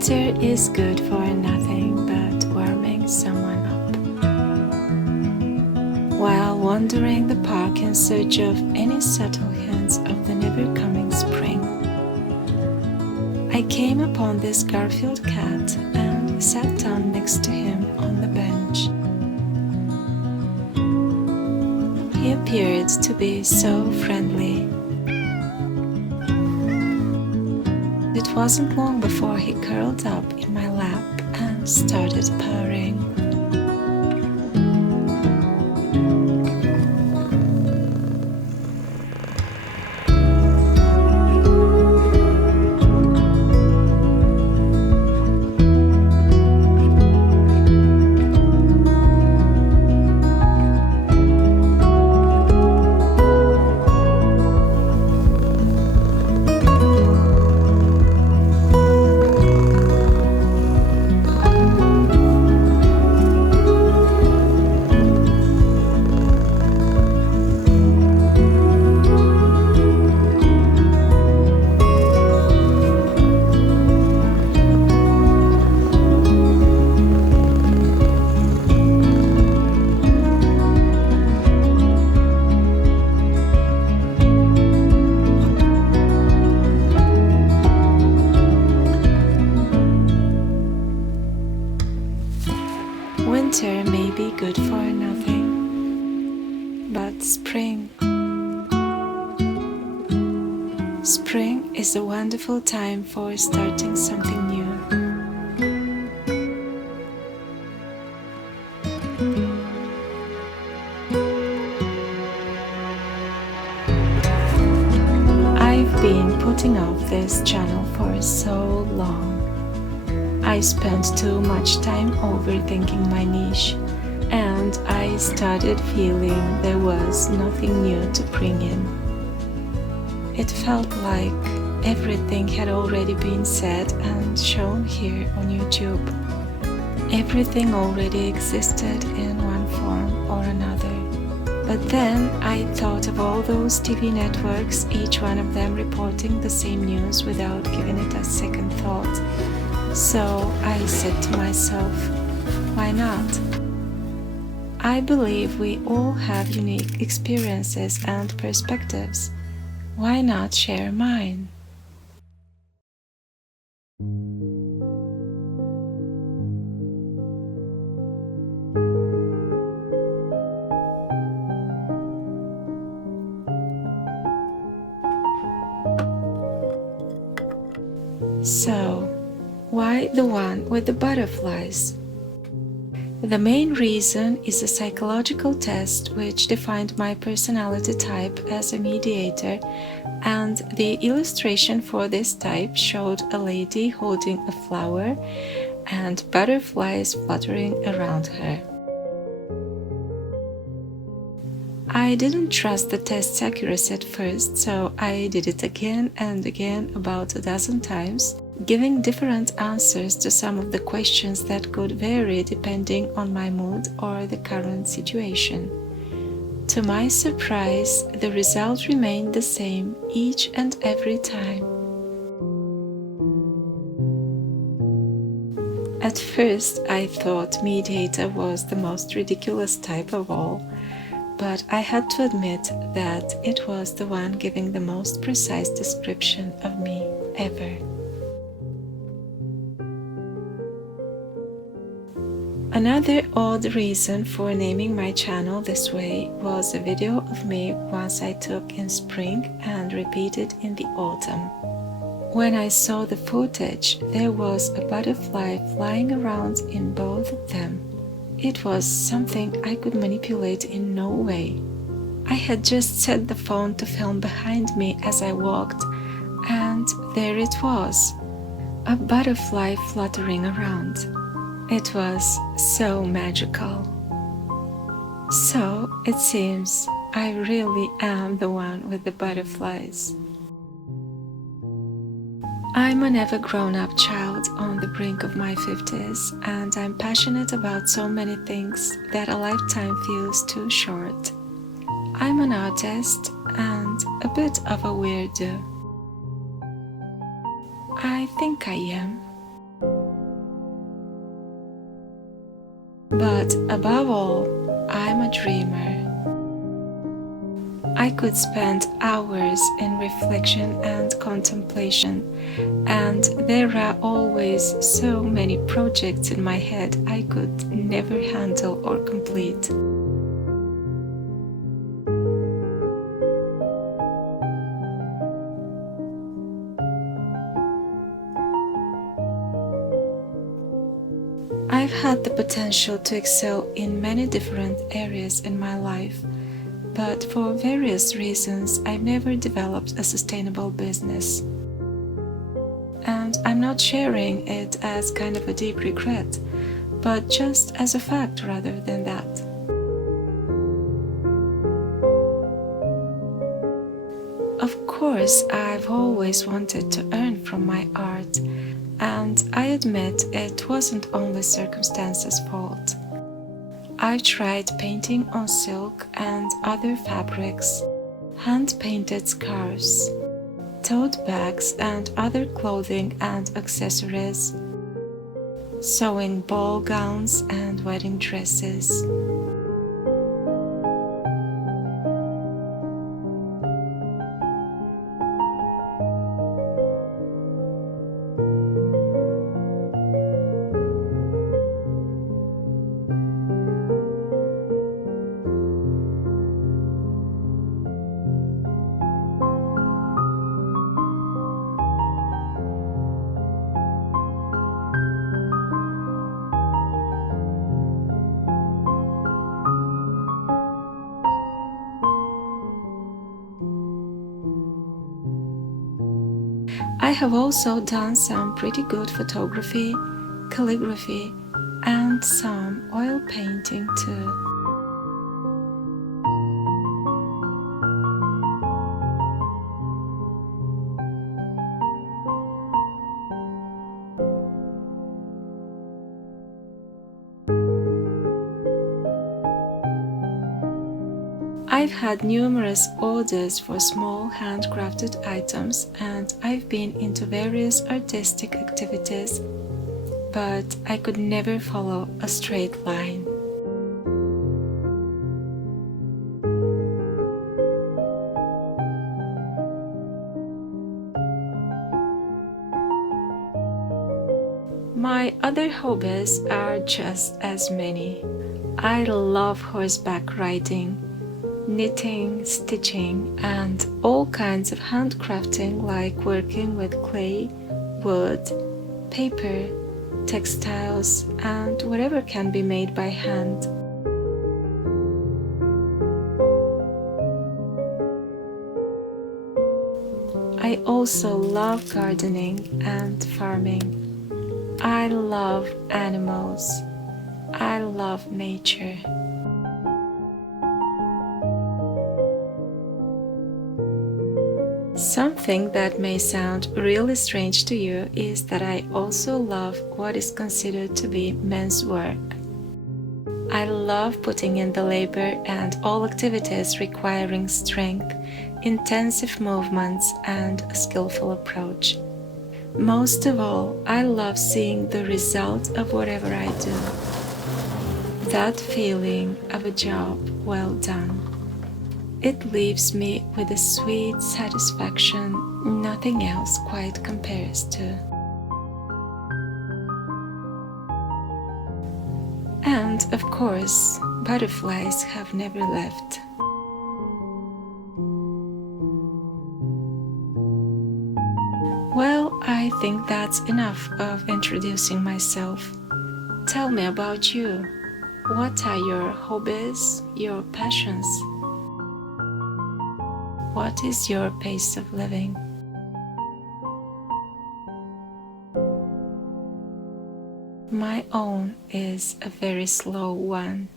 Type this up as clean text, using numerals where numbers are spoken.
Winter is good for nothing but warming someone up. While wandering the park in search of any subtle hints of the never-coming spring, I came upon this Garfield cat and sat down next to him on the bench. He appeared to be so friendly. It wasn't long before he curled up in my lap and started purring. Winter may be good for nothing, but spring. Spring is a wonderful time for starting something new. I've been putting off this channel for so long. I spent too much time overthinking my niche, and I started feeling there was nothing new to bring in. It felt like everything had already been said and shown here on YouTube. Everything already existed in one form or another. But then I thought of all those TV networks, each one of them reporting the same news without giving it a second thought. So I said to myself, why not? I believe we all have unique experiences and perspectives. Why not share mine? So, why the one with the butterflies? The main reason is a psychological test which defined my personality type as a mediator, and the illustration for this type showed a lady holding a flower and butterflies fluttering around her. I didn't trust the test's accuracy at first, so I did it again and again about a dozen times, giving different answers to some of the questions that could vary depending on my mood or the current situation. To my surprise, the result remained the same each and every time. At first, I thought mediator was the most ridiculous type of all, but I had to admit that it was the one giving the most precise description of me ever. Another odd reason for naming my channel this way was a video of me once I took in spring and repeated in the autumn. When I saw the footage, there was a butterfly flying around in both of them. It was something I could manipulate in no way. I had just set the phone to film behind me as I walked, and there it was, a butterfly fluttering around. It was so magical. So it seems I really am the one with the butterflies. I'm an ever-grown-up child on the brink of my 50s, and I'm passionate about so many things that a lifetime feels too short. I'm an artist and a bit of a weirdo. I think I am. But above all, I'm a dreamer. I could spend hours in reflection and contemplation, and there are always so many projects in my head I could never handle or complete. I've had the potential to excel in many different areas in my life, but for various reasons I've never developed a sustainable business. And I'm not sharing it as kind of a deep regret, but just as a fact rather than that. Of course, I've always wanted to earn from my art, and I admit it wasn't only circumstances' fault. I've tried painting on silk and other fabrics, hand-painted scarves, tote bags and other clothing and accessories, sewing ball gowns and wedding dresses. I have also done some pretty good photography, calligraphy, and some oil painting too. I've had numerous orders for small handcrafted items, and I've been into various artistic activities, but I could never follow a straight line. My other hobbies are just as many. I love horseback riding, knitting, stitching, and all kinds of handcrafting like working with clay, wood, paper, textiles, and whatever can be made by hand. I also love gardening and farming. I love animals. I love nature. Something that may sound really strange to you is that I also love what is considered to be men's work. I love putting in the labor and all activities requiring strength, intensive movements, and a skillful approach. Most of all, I love seeing the result of whatever I do. That feeling of a job well done. It leaves me with a sweet satisfaction nothing else quite compares to. And of course, butterflies have never left. Well, I think that's enough of introducing myself. Tell me about you. What are your hobbies, your passions? What is your pace of living? My own is a very slow one.